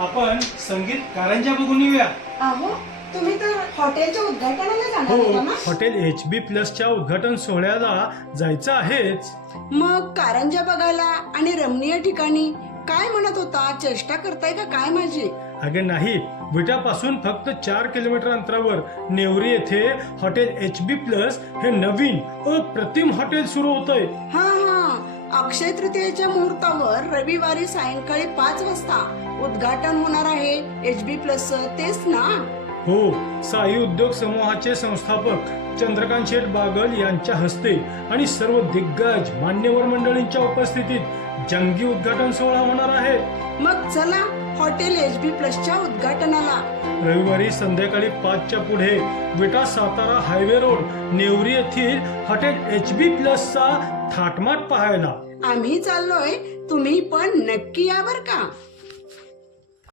आपण संगीत कारंजा बघून येऊया. अहो तुम्ही तर हॉटेलच्या उद्घाटनाला जाणार हो, होता ना? हॉटेल HB+च्या उद्घाटन सोहळ्याला जायचं आहेच. मग कारंजा बघायला आणि रमणीय ठिकाणी काय म्हणत होता? चेष्टा करताय का काय माझी? अगे नाही, विटापासून फक्त 4 किलोमीटर अंतरावर नेवरी येथे हॉटेल HB+ हे नवीन अप्रतिम हॉटेल सुरू होतंय. हा हा, अक्षय तृतीयेच्या मुहूर्तावर रविवारी सायंकाळी 5 वाजता उद्घाटन होणार आहे HB+, तेच ना? हो, साई उद्योग समूहाचे संस्थापक चंद्रकांत शेठ बागल यांच्या हस्ते आणि सर्व दिग्गज मान्यवर मंडळींच्या उपस्थितीत जंगी उद्घाटन सोहळा होणार आहे. मग चला हॉटेल HB+च्या उद्घाटनाला. रविवारी संध्याकाळी 5च्या पुढे विटा सातारा हायवे रोड नेवरी येथील हॉटेल HB+चा थाटमाट पाहायला आम्ही चाललोय, तुम्ही पण नक्की या बर का.